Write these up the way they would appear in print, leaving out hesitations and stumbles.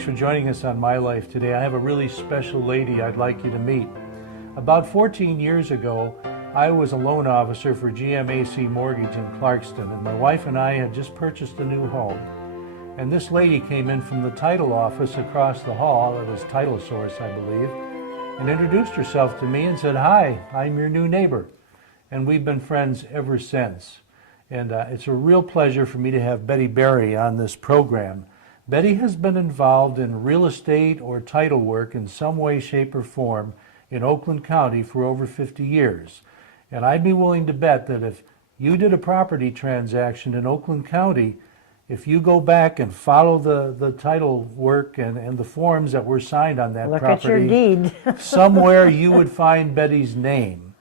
thanks for joining us on My Life today. I have a really special lady I'd like you to meet. About 14 years ago, I was a loan officer for GMAC Mortgage in Clarkston, and my wife and I had just purchased a new home. And this lady came in from the title office across the hall, it was Title Source, I believe, and introduced herself to me and said, "Hi, I'm your new neighbor." And we've been friends ever since. And it's a real pleasure for me to have Betty Berry on this program. Betty has been involved in real estate or title work in some way, shape, or form in Oakland County for over 50 years. And I'd be willing to bet that if you did a property transaction in Oakland County, if you go back and follow the title work and the forms that were signed on that Look property, at your deed. somewhere you would find Betty's name.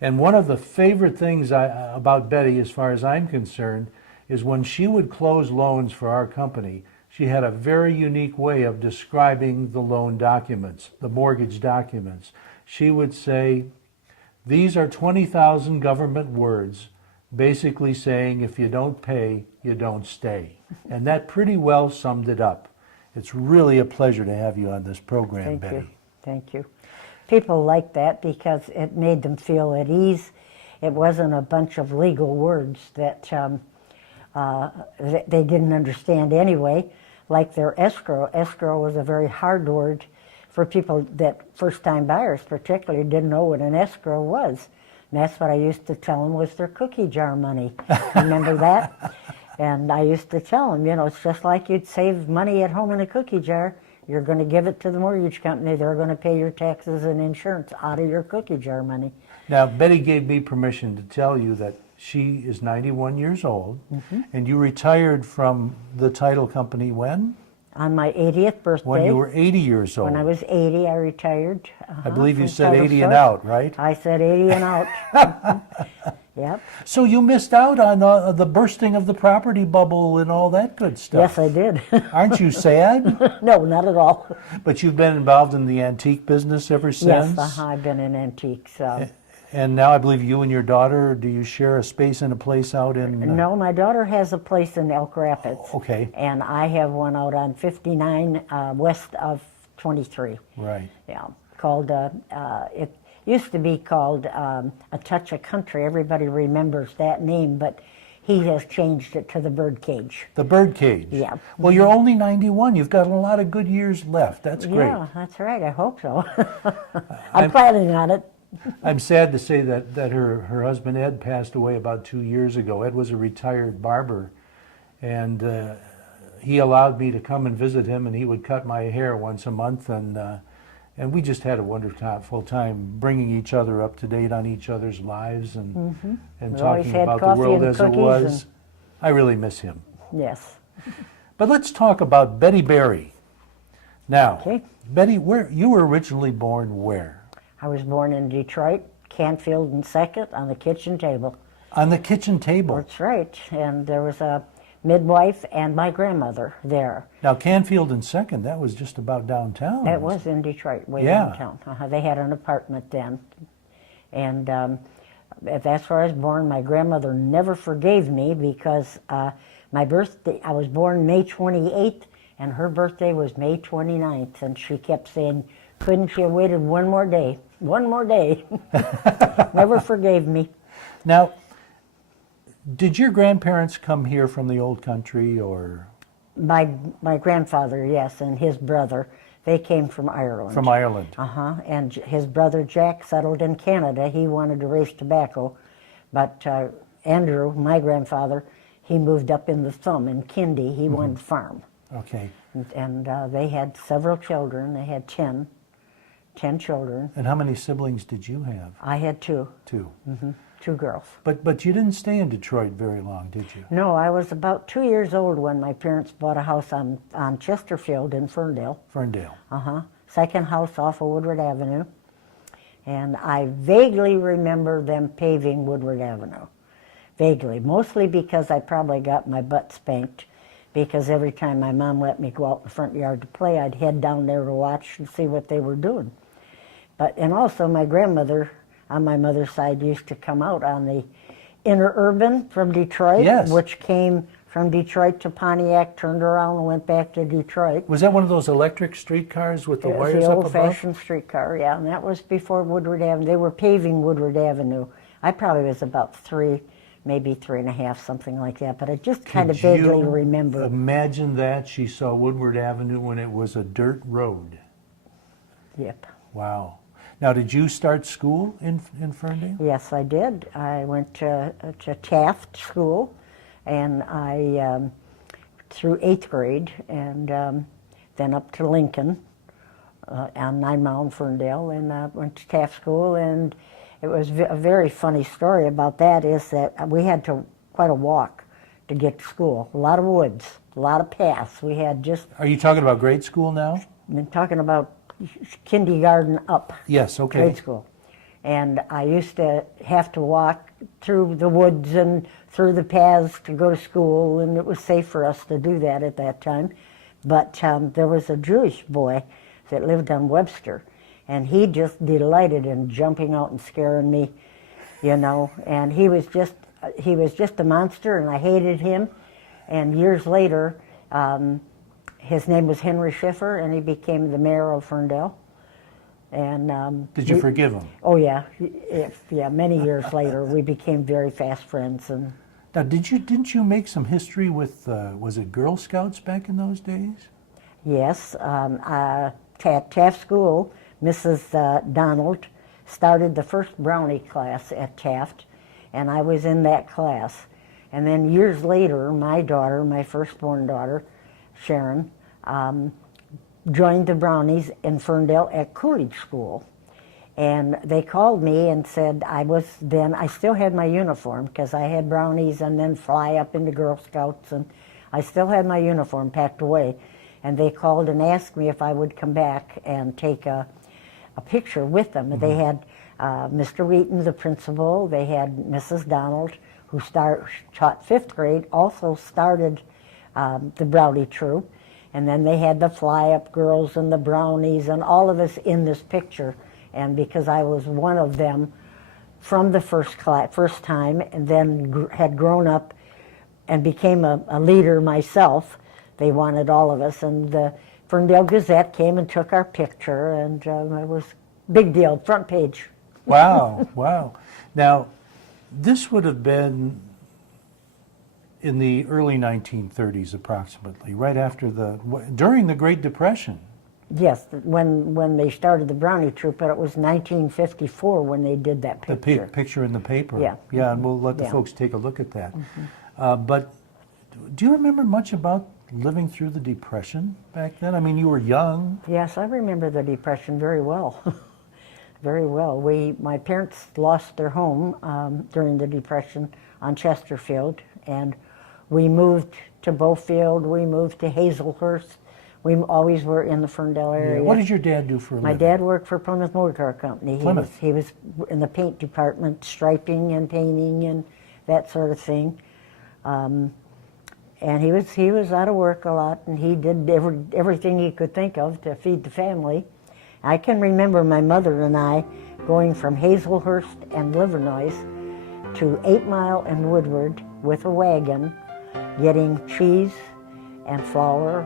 And one of the favorite things about Betty, as far as I'm concerned, is when she would close loans for our company, she had a very unique way of describing the loan documents, the mortgage documents. She would say, "These are 20,000 government words, basically saying if you don't pay, you don't stay." And that pretty well summed it up. It's really a pleasure to have you on this program, Betty. Thank you. Thank you. People like that because it made them feel at ease. It wasn't a bunch of legal words that they didn't understand anyway, like their escrow. Escrow was a very hard word for people that first-time buyers particularly didn't know what an escrow was. And that's what I used to tell them was their cookie jar money. Remember that? And I used to tell them, you know, it's just like you'd save money at home in a cookie jar. You're going to give it to the mortgage company. They're going to pay your taxes and insurance out of your cookie jar money. Now, Betty gave me permission to tell you that she is 91 years old, and you retired from the title company when? On my 80th birthday. When you were 80 years old. When I was 80, I retired. I believe you from said Title 80 and Source. out, right? I said 80 and out. Yep. So you missed out on the bursting of the property bubble and all that good stuff. Yes, I did. Aren't you sad? No, not at all. But you've been involved in the antique business ever since? Yes, I've been in antiques. And now I believe you and your daughter, do you share a space and a place out in... No, my daughter has a place in Elk Rapids. Okay. And I have one out on 59 west of 23. Right. Yeah, called, it used to be called A Touch of Country. Everybody remembers that name, but he has changed it to the Birdcage. The Birdcage. Yeah. Well, you're only 91. You've got a lot of good years left. That's great. Yeah, that's right. I hope so. I'm planning on it. I'm sad to say that her husband Ed passed away about 2 years ago. Ed was a retired barber, and he allowed me to come and visit him, and he would cut my hair once a month, and we just had a wonderful time bringing each other up to date on each other's lives and talking about the world as it was. I really miss him. Yes. But let's talk about Betty Berry. Now, Okay. Betty, you were originally born where? I was born in Detroit, Canfield and 2nd on the kitchen table. On the kitchen table. That's right. And there was a midwife and my grandmother there. Now, Canfield and 2nd, that was just about downtown. That was in Detroit, way Yeah. downtown. They had an apartment then. And that's where I was born. My grandmother never forgave me because my birthday, I was born May 28th, and her birthday was May 29th. And she kept saying, "Couldn't you have waited one more day? One more day." Never forgave me. Now, did your grandparents come here from the old country, or? My grandfather, yes, and his brother, they came from Ireland. From Ireland. And his brother Jack settled in Canada. He wanted to raise tobacco, but Andrew, my grandfather, he moved up in the Thumb in Kindy. He wanted to farm. Okay. And they had several children. They had 10 children. And how many siblings did you have? I had 2. 2. 2 girls. But you didn't stay in Detroit very long, did you? No, I was about 2 years old when my parents bought a house on Chesterfield in Ferndale. Ferndale. Second house off of Woodward Avenue. And I vaguely remember them paving Woodward Avenue. Vaguely. Mostly because I probably got my butt spanked, because every time my mom let me go out in the front yard to play, I'd head down there to watch and see what they were doing. And also my grandmother on my mother's side used to come out on the interurban from Detroit, Yes. which came from Detroit to Pontiac, turned around and went back to Detroit. Was that one of those electric streetcars with the It was wires the up above? old-fashioned streetcar, yeah, and that was before Woodward Avenue. They were paving Woodward Avenue. I probably was about 3, maybe 3.5, something like that, but I just kind of Could vaguely you remember. imagine that? She saw Woodward Avenue when it was a dirt road. Yep. Wow. Now, did you start school in Ferndale? Yes, I did. I went to Taft School, and I through 8th grade, and then up to Lincoln on 9 Mile in Ferndale, and went to Taft School. And it was a very funny story about that is that we had quite a walk to get to school. A lot of woods, a lot of paths. We had just, Are you talking about grade school now? I'm talking about kindergarten up. Yes, okay. Grade school. And I used to have to walk through the woods and through the paths to go to school, and it was safe for us to do that at that time. But there was a Jewish boy that lived on Webster, and he just delighted in jumping out and scaring me, you know. And he was just a monster, and I hated him. And years later, his name was Henry Schiffer, and he became the mayor of Ferndale. And Did you forgive him? oh yeah, yeah. Many years later, we became very fast friends. And Now, didn't you make some history with, was it Girl Scouts back in those days? yes, Taft School, Mrs. Donald started the first Brownie class at Taft, and I was in that class. And then years later, my daughter, my firstborn daughter, Sharon, joined the Brownies in Ferndale at Coolidge School. And they called me and said I still had my uniform because I had Brownies and then fly up into Girl Scouts, and I still had my uniform packed away. And they called and asked me if I would come back and take a picture with them. Mm-hmm. They had Mr. Wheaton, the principal. They had Mrs. Donald, who taught 5th grade, also started the Brownie troop. And then they had the fly-up girls and the Brownies and all of us in this picture. And because I was one of them from the first time, and then had grown up and became a leader myself, they wanted all of us. And the Ferndale Gazette came and took our picture, and it was a big deal, front page. Wow, wow. Now, this would have been in the early 1930s approximately, right after during the Great Depression. Yes, when they started the Brownie troop, but it was 1954 when they did that picture. The picture in the paper. Yeah. Yeah, and we'll let the folks take a look at that. Mm-hmm. But do you remember much about living through the Depression back then? I mean, you were young. Yes, I remember the Depression very well. Very well. My parents lost their home during the Depression on Chesterfield, and we moved to Beaufield, we moved to Hazelhurst. We always were in the Ferndale area. Yeah. What did your dad do for a living? My dad worked for Plymouth Motor Car Company. Plymouth. He was in the paint department, striping and painting and that sort of thing. And he was out of work a lot, and he did everything he could think of to feed the family. I can remember my mother and I going from Hazelhurst and Livernois to 8 Mile and Woodward with a wagon, getting cheese and flour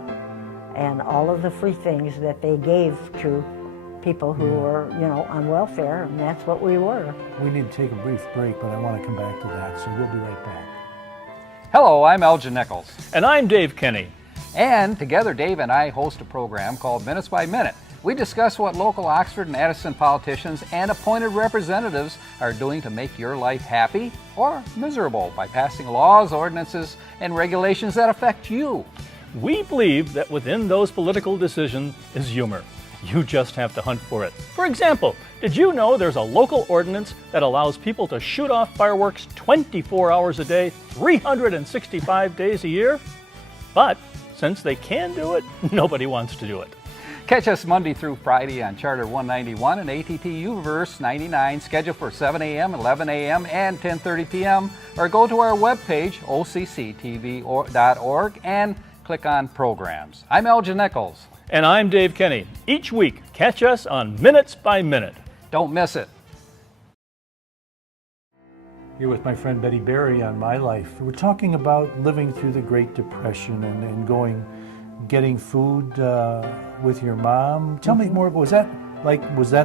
and all of the free things that they gave to people who were, on welfare, and that's what we were. We need to take a brief break, but I want to come back to that, so we'll be right back. Hello, I'm Elgin Nichols. And I'm Dave Kenny. And together, Dave and I host a program called Minutes by Minute. We discuss what local Oxford and Addison politicians and appointed representatives are doing to make your life happy or miserable by passing laws, ordinances, and regulations that affect you. We believe that within those political decisions is humor. You just have to hunt for it. For example, did you know there's a local ordinance that allows people to shoot off fireworks 24 hours a day, 365 days a year? But since they can do it, nobody wants to do it. Catch us Monday through Friday on Charter 191 and ATT Uverse 99, scheduled for 7 a.m., 11 a.m., and 10:30 p.m., or go to our webpage, occtv.org, and click on Programs. I'm Elgin Nichols. And I'm Dave Kenny. Each week, catch us on Minutes by Minute. Don't miss it. Here with my friend Betty Berry on My Life. We're talking about living through the Great Depression and getting food with your mom. Tell me more. Was that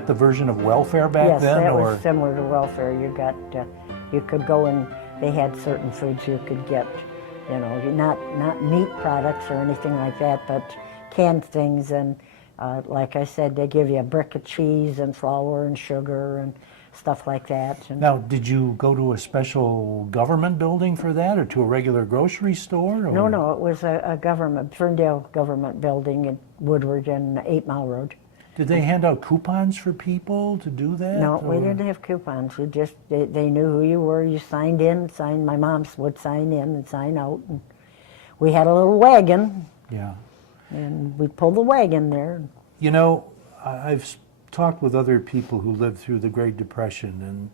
the version of welfare back then? Yes, that was similar to welfare. You could go and they had certain foods you could get. You know, not meat products or anything like that, but canned things. And like I said, they give you a brick of cheese and flour and sugar and stuff like that. And now, did you go to a special government building for that, or to a regular grocery store? Or? No, it was a Ferndale government building in Woodward and 8 Mile Road. Did they hand out coupons for people to do that? No, we didn't have coupons. They knew who you were. You signed in, my mom would sign in and sign out. And we had a little wagon. Yeah. And we pulled the wagon there. You know, I've talked with other people who lived through the Great Depression,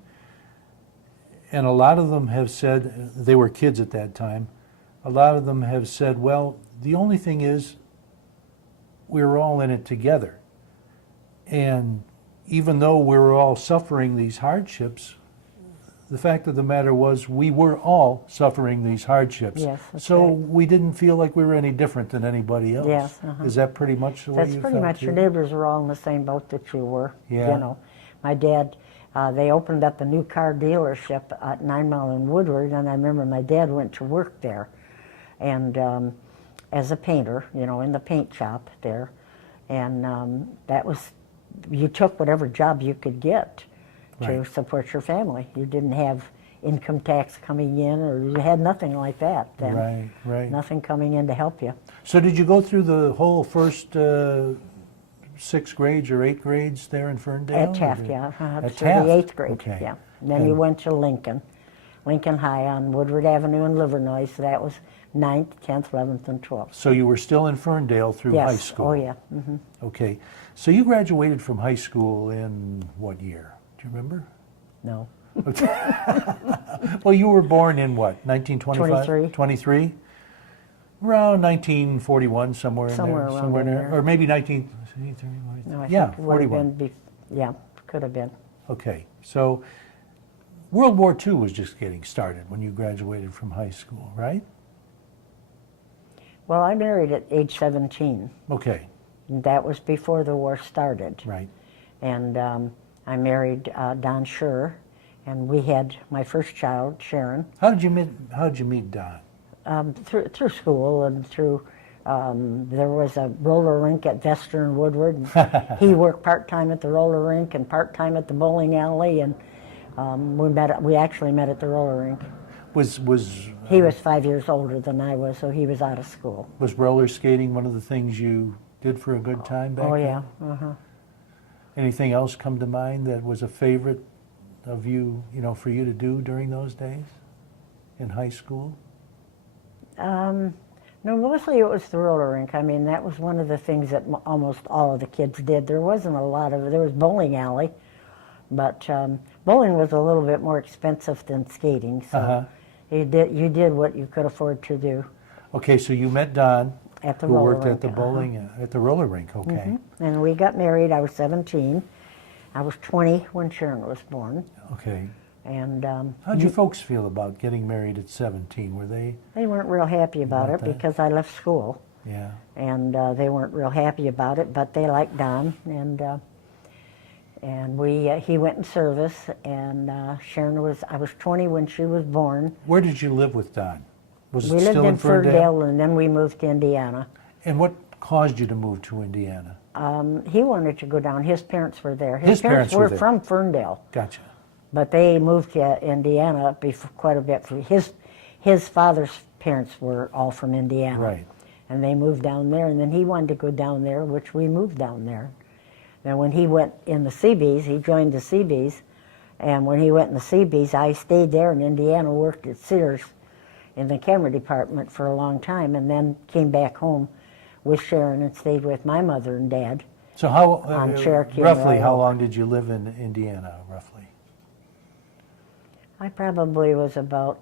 and a lot of them have said, they were kids at that time, a lot of them have said, well, the only thing is we were all in it together. And even though we were all suffering these hardships, the fact of the matter was we were all suffering these hardships. Yes, so right. we didn't feel like we were any different than anybody else. Yes, Is that pretty much the way you felt? That's pretty much. Your neighbors were all in the same boat that you were. Yeah. You know, my dad, they opened up a new car dealership at 9 Mile in Woodward, and I remember my dad went to work there, and as a painter, you know, in the paint shop there, and that was, you took whatever job you could get to support your family. You didn't have income tax coming in, or you had nothing like that then. Right. Nothing coming in to help you. So did you go through the whole first 6 grades or 8 grades there in Ferndale? At Taft, yeah. At Through Taft? the 8th grade, Okay. yeah. And then you went to Lincoln High on Woodward Avenue in Livernois. So that was 9th, 10th, 11th, and 12th. So you were still in Ferndale through Yes. high school? Oh, yeah. Mm-hmm. Okay. So you graduated from high school in what year? Do you remember? No. Well, you were born in what, 1925? 23. 23? Around 1941, somewhere in there. Around in there. Or maybe 19... No, I yeah, think it would have 41. been, yeah, could have been. Okay. So World War II was just getting started when you graduated from high school, right? Well, I married at age 17. Okay. And that was before the war started. Right. And I married Don Schur, and we had my first child, Sharon. How did you meet Don? Through school and through, there was a roller rink at Vester and Woodward. And he worked part-time at the roller rink and part-time at the bowling alley, and we actually met at the roller rink. He was 5 years older than I was, so he was out of school. Was roller skating one of the things you did for a good time back then? Oh, yeah. Uh-huh. Anything else come to mind that was a favorite of you, for you to do during those days in high school? No, mostly it was the roller rink. I mean, that was one of the things that almost all of the kids did. There wasn't a lot of, there was bowling alley, but bowling was a little bit more expensive than skating, so you did what you could afford to do. Okay, so you met Don, at the who roller worked rink, at the bowling, at the roller rink, okay. Mm-hmm. And we got married, I was 17. I was 20 when Sharon was born. Okay. And how'd your folks feel about getting married at 17? Were they? They weren't real happy about it because I left school. Yeah. And they weren't real happy about it, but they liked Don, and he went in service, and Sharon I was 20 when she was born. Where did you live with Don? Was We it lived still in Ferndale, and then we moved to Indiana. And what caused you to move to Indiana? He wanted to go down. His parents were there. His parents were there. from Ferndale. Gotcha. But they moved to Indiana before, quite a bit. His father's parents were all from Indiana. Right. And they moved down there, and then he wanted to go down there, which we moved down there. Now, when he went in the Seabees, he joined the Seabees, and when he went in the Seabees, I stayed there in Indiana, worked at Sears in the camera department for a long time, and then came back home with Sharon and stayed with my mother and dad. So how, on Cherokee roughly, and how Royal. long did you live in Indiana, roughly? I probably was about,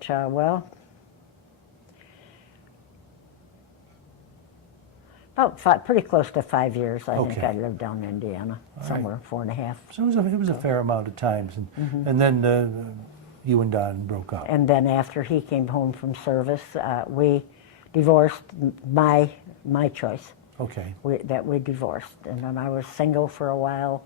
pretty close to 5 years. I think Okay. I lived down in Indiana, somewhere 4.5. So it was a fair amount of times. And then You and Don broke up. And then after he came home from service, we divorced, my choice. Okay. We divorced. And then I was single for a while,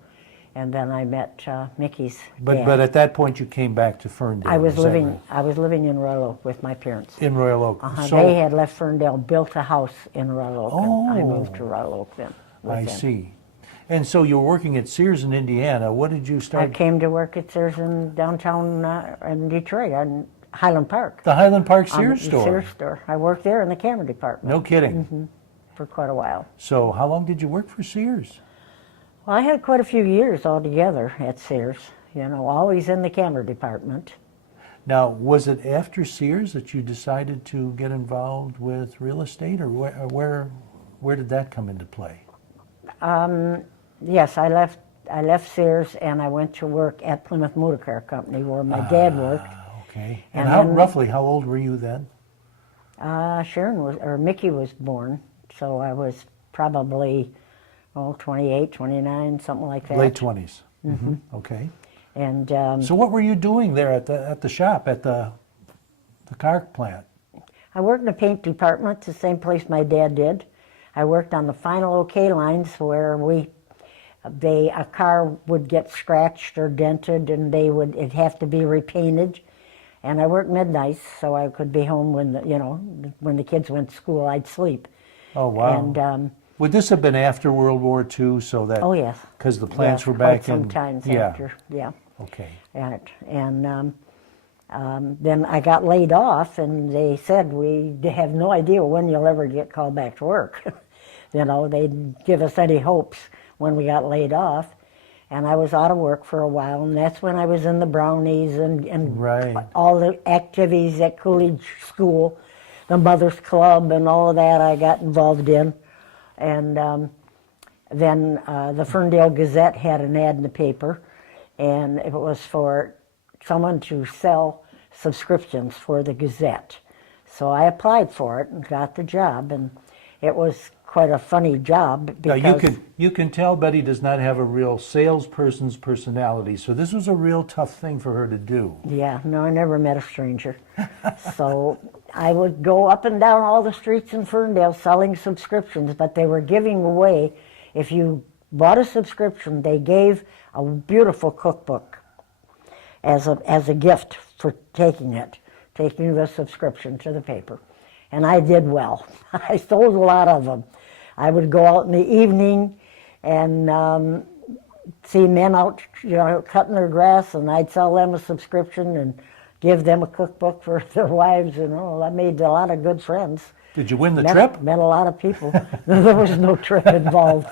and then I met Mickey's But dad. at that point you came back to Ferndale. I was is that living right? I was living in Royal Oak with my parents. In Royal Oak. So They had left Ferndale, built a house in Royal Oak, and I Oh. moved to Royal Oak then. with I them. see. And so you were working at Sears in Indiana. What did you I start? came to work at Sears in downtown in Detroit, on Highland Park. The Highland Park on Sears the store. Sears store. I worked there in the camera department No kidding. for quite a while. So how long did you work for Sears? Well, I had quite a few years altogether at Sears, always in the camera department. Now, was it after Sears that you decided to get involved with real estate, or where did that come into play? Yes, I left Sears and I went to work at Plymouth Motor Car Company where my dad worked. Okay. And And then- roughly how old were you then? Mickey was born, so I was probably 28, 29, something like that. Late 20s. Mm-hmm. Okay. And So what were you doing there at the shop, at the car plant? I worked in the paint department, the same place my dad did. I worked on the final OK lines where a car would get scratched or dented and it'd have to be repainted. And I worked midnights so I could be home when the kids went to school, I'd sleep. Oh, wow. And Would this have been after World War II, so that? oh yes. Because the plants Yes, were back quite in. sometimes Yeah. after, yeah. Okay. And then I got laid off, and they said, we have no idea when you'll ever get called back to work. They'd give us any hopes when we got laid off. And I was out of work for a while, and that's when I was in the Brownies and Right. all the activities at Coolidge School, the Mothers Club and all of that I got involved in. And then the Ferndale Gazette had an ad in the paper, and it was for someone to sell subscriptions for the Gazette. So I applied for it and got the job, and it was quite a funny job Now because you can tell Betty does not have a real salesperson's personality, so this was a real tough thing for her to do. yeah, no, I never met a stranger. So I would go up and down all the streets in Ferndale selling subscriptions, but they were giving away, if you bought a subscription, they gave a beautiful cookbook as a gift for taking the subscription to the paper. And I did well. I sold a lot of them. I would go out in the evening and see men out, cutting their grass, and I'd sell them a subscription and give them a cookbook for their wives. I made a lot of good friends. Did you win the trip? Met a lot of people. There was no trip involved.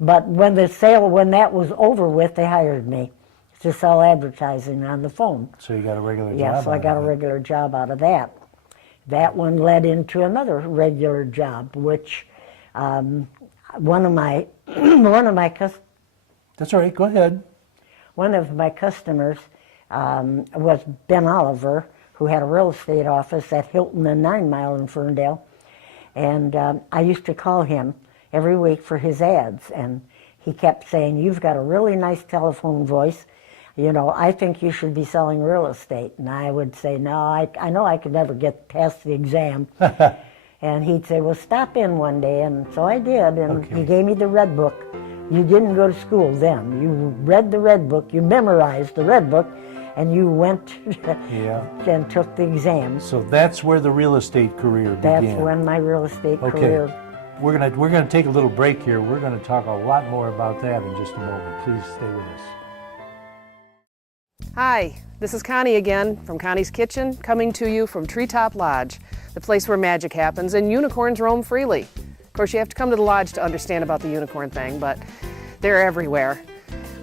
But when that was over with, they hired me to sell advertising on the phone. So you got a regular job. Yeah, so I out got a of it. regular job out of that. That one led into another regular job, which one of my That's all right. Go ahead. customers was Ben Oliver, who had a real estate office at Hilton and 9 Mile in Ferndale. And I used to call him every week for his ads. And he kept saying, "You've got a really nice telephone voice. I think you should be selling real estate." And I would say, "No, I know I could never get past the exam." And he'd say, "Well, stop in one day." And so I did. And Okay. he gave me the Red Book. You didn't go to school then. You read the Red Book, you memorized the Red Book, and you went Yeah. and took the exams. So that's where the real estate career began. That's when my real estate Okay. career. We're gonna take a little break here. We're gonna talk a lot more about that in just a moment. Please stay with us. Hi, this is Connie again from Connie's Kitchen, coming to you from Treetop Lodge, the place where magic happens and unicorns roam freely. Of course, you have to come to the lodge to understand about the unicorn thing, but they're everywhere.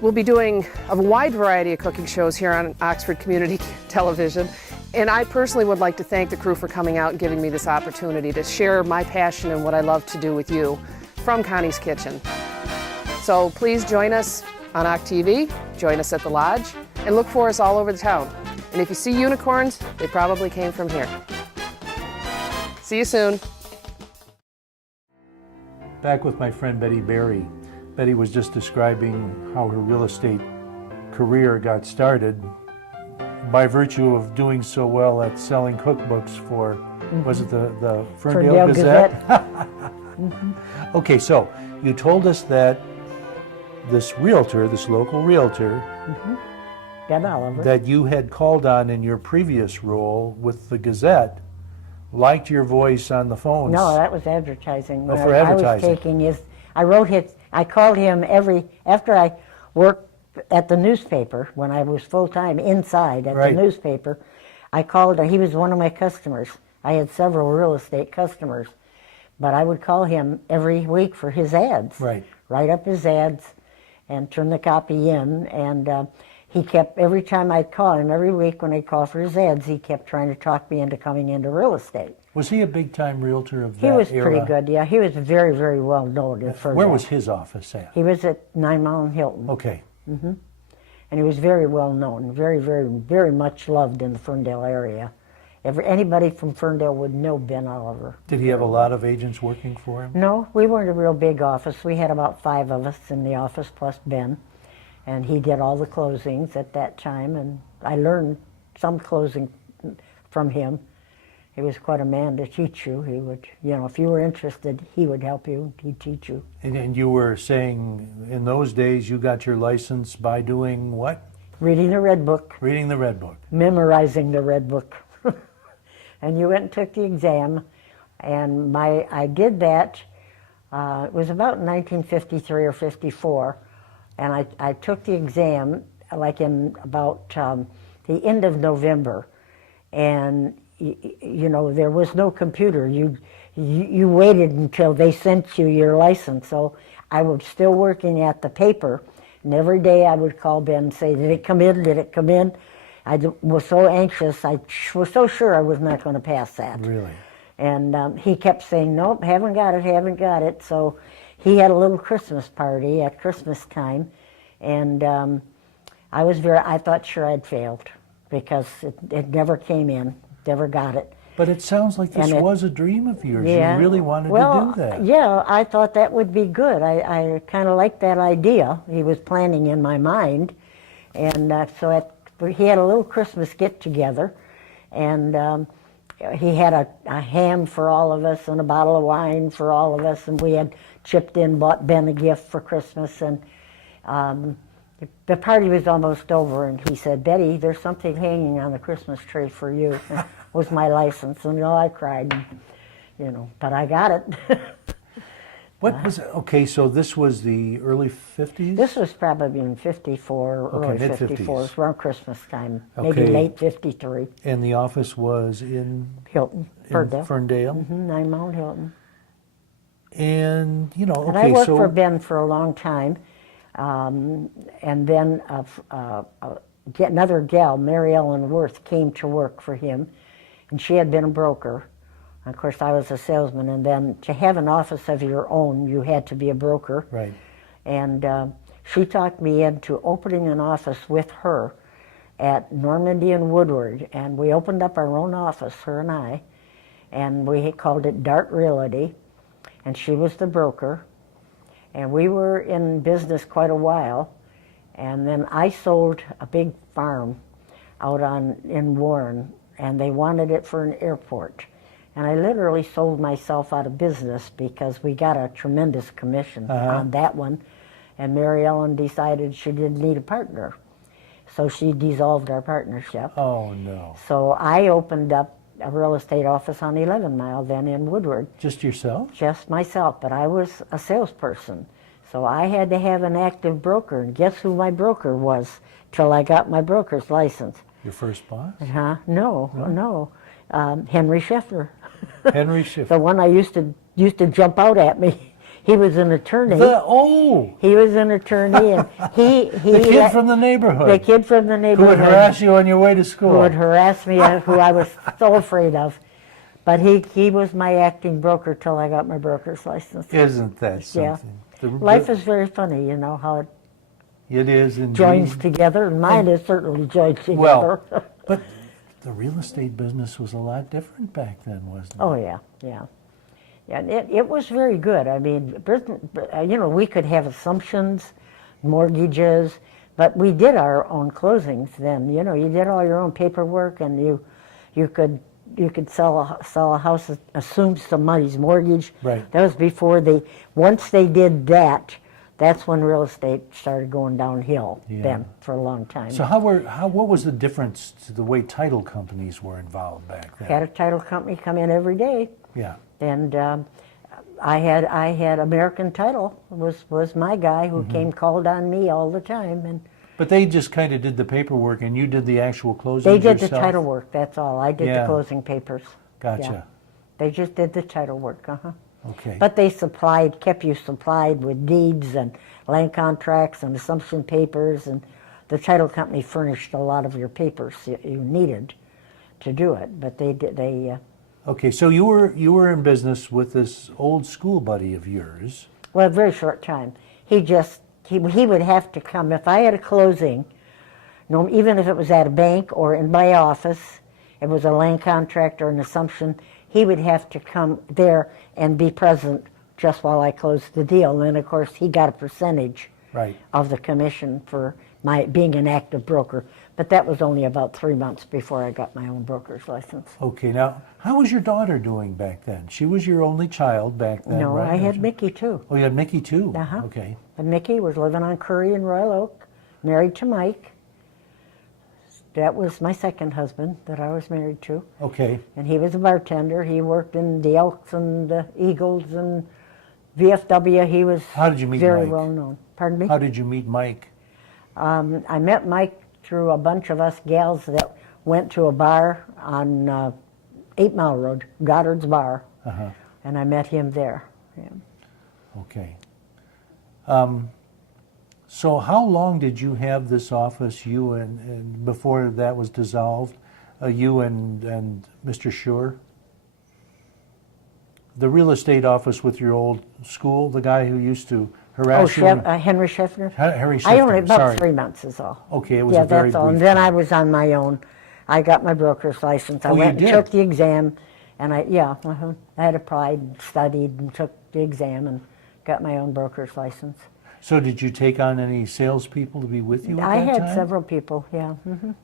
We'll be doing a wide variety of cooking shows here on Oxford Community Television, and I personally would like to thank the crew for coming out and giving me this opportunity to share my passion and what I love to do with you from Connie's Kitchen. So please join us on OCTV, join us at the lodge, and look for us all over the town. And if you see unicorns, they probably came from here. See you soon. Back with my friend Betty Berry. Betty was just describing how her real estate career got started by virtue of doing so well at selling cookbooks for, was it the Ferndale Ferndale Gazette? Okay, so you told us that this realtor, this local realtor, Ben Oliver. that you had called on in your previous role with the Gazette, liked your voice on the phones. No, that was advertising. Oh, When for I was advertising. taking his, I called him after I worked at the newspaper, when I was full-time inside at Right. the newspaper, I called, he was one of my customers. I had several real estate customers, but I would call him every week for his ads. Right. Write up his ads and turn the copy in, and he kept, every time I'd call him, every week when I'd call for his ads, he kept trying to talk me into coming into real estate. Was he a big-time realtor of that He was era? pretty good, yeah. He was very, very well known in Ferndale. Where was his office at? He was at 9 Mile and Hilton, Okay. and he was very well known, very, very, very much loved in the Ferndale area. Anybody from Ferndale would know Ben Oliver. Did he have a lot of agents working for him? No, we weren't a real big office. We had about 5 of us in the office plus Ben, and he did all the closings at that time, and I learned some closing from him. He was quite a man to teach you. He would, if you were interested, he would help you. He'd teach you. And you were saying in those days you got your license by doing what? Reading the Red Book, Reading the Red Book. memorizing the Red Book. And you went and took the exam, and I did that. It was about 1953 or 54, and I took the exam like in about the end of November, and there was no computer. You waited until they sent you your license. So I was still working at the paper, and every day I would call Ben and say, "Did it come in? Did it come in?" I was so anxious. I was so sure I was not going to pass that. Really? And he kept saying, "Nope, haven't got it, haven't got it." So he had a little Christmas party at Christmas time, and I thought sure I'd failed because it never came in, never got it. But it sounds like this And was a dream of yours. Yeah. You really wanted Well, to do that. yeah, I thought that would be good. I kind of liked that idea. He was planning in my mind. And he had a little Christmas get-together, and he had a ham for all of us and a bottle of wine for all of us, and we had chipped in, bought Ben a gift for Christmas, and the party was almost over, and he said, "Betty, there's something hanging on the Christmas tree for you." It was my license, and I cried, but I got it. What was it? Okay, so this was the early 50s? This was probably in 54, Okay, early mid-50s. 54, it was around Christmas time, maybe Okay. late 53. And the office was in Hilton, Ferndale. Ferndale. 9 Mount Hilton. And, And I okay, worked so for Ben for a long time. And then another gal, Mary Ellen Worth, came to work for him. And she had been a broker. Of course, I was a salesman. And then to have an office of your own, you had to be a broker. right. And she talked me into opening an office with her at Normandy and Woodward. And we opened up our own office, her and I. And we called it Dart Realty. And she was the broker. And we were in business quite a while. And then I sold a big farm out in Warren, and they wanted it for an airport. And I literally sold myself out of business because we got a tremendous commission on that one. And Mary Ellen decided she didn't need a partner. So she dissolved our partnership. Oh, no. So I opened up a real estate office on 11 Mile then in Woodward. Just yourself? Just myself, but I was a salesperson. So I had to have an active broker, and guess who my broker was till I got my broker's license? Your first boss? No. Henry Scheffler, Henry Schiff. the one I used to jump out at me. He was an attorney. He was an attorney, and he the kid from the neighborhood. the kid from the who neighborhood would harass you on your way to who school. would harass me, who I was so afraid of. But he was my acting broker till I got my broker's license. Isn't that something? Yeah. The- Life is very funny, how it It is indeed. joins together, and mine is certainly joined together. Well, but the real estate business was a lot different back then, wasn't it? Oh, yeah. Yeah, and it was very good. I mean, we could have assumptions, mortgages, But we did our own closings then. You know, you did all your own paperwork, and you could sell a house, assume somebody's mortgage. Right. That was before once they did that, that's when real estate started going downhill. Yeah. Then for a long time. So what was the difference to the way title companies were involved back then? Had a title company come in every day, Yeah. and I had American Title was my guy who called on me all the time, and But they just kind of did the paperwork, and you did the actual closing they did yourself? the title work. That's all. I did Yeah. the closing papers. Gotcha. Yeah. They just did the title work. Okay. But they kept you supplied with deeds and land contracts and assumption papers, and the title company furnished a lot of your papers you needed to do it. But they did. Okay, so you were in business with this old school buddy of yours. Well, a very short time. He would have to come if I had a closing. No, even if it was at a bank or in my office, it was a land contract or an assumption. He would have to come there and be present just while I closed the deal. And then, of course, he got a percentage Right. of the commission for my being an active broker. But that was only about 3 months before I got my own broker's license. Okay, now, how was your daughter doing back then? She was your only child back then, No, right? I had Mickey too. Oh, you had Mickey too? Uh-huh. Okay. And Mickey was living on Curry in Royal Oak, married to Mike. That was my second husband that I was married to. Okay. And he was a bartender. He worked in the Elks and the Eagles and VFW. He was How did you meet very Mike? well known. Pardon me? How did you meet Mike? I met Mike through a bunch of us gals that went to a bar on 8 Mile Road, Goddard's Bar, Uh-huh. and I met him there. Yeah. Okay. So how long did you have this office, you and before that was dissolved, you and Mr. Schur? The real estate office with your old school, the guy who used to harass you? Henry Schiffner? Harry I only Schiffner, about sorry. 3 months is all. Okay, it was Yeah, a very that's all. brief And then time. I was on my own. I got my broker's license. I Oh, you went and did? took the exam, and I had applied, studied, and took the exam, and got my own broker's license. So did you take on any salespeople to be with you at I that had time? several people, yeah.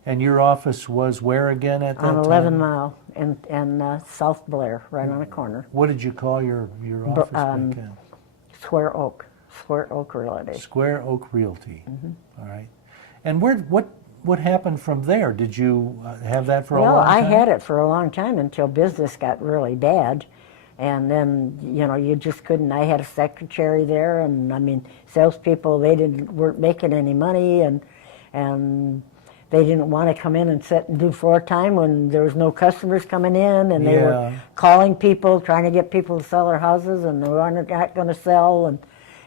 And your office was where again at that On time? 11 Mile in South Blair, right on a corner. What did you call your office back then? Square Oak Realty. Square Oak Realty. Mm-hmm. All right. And what happened from there? Did you have that for a Well, long time? I had it for a long time until business got really bad. And then, you just couldn't. I had a secretary there, and I mean, salespeople, weren't making any money, and they didn't want to come in and sit and do floor time when there was no customers coming in, and they were Yeah. calling people, trying to get people to sell their houses, and they weren't going to sell, and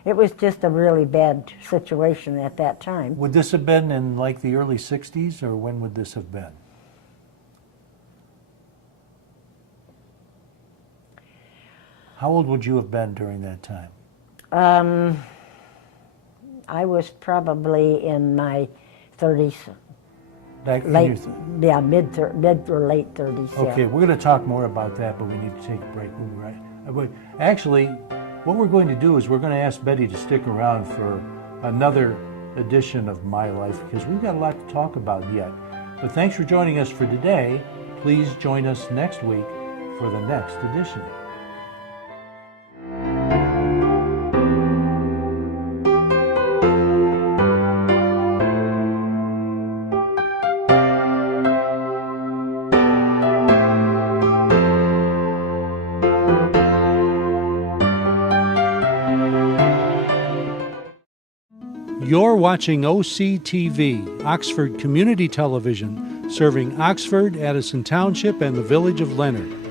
it was just a really bad situation at that time. Would this have been in like the early 60s, or when would this have been? How old would you have been during that time? I was probably in my 30s, Back in late, your mid or late 30s. yeah. Okay, we're going to talk more about that, but we need to take a break. We'll be right. But actually, what we're going to do is we're going to ask Betty to stick around for another edition of My Life, because we've got a lot to talk about yet. But thanks for joining us for today. Please join us next week for the next edition. You're watching OCTV, Oxford Community Television, serving Oxford, Addison Township, and the village of Leonard.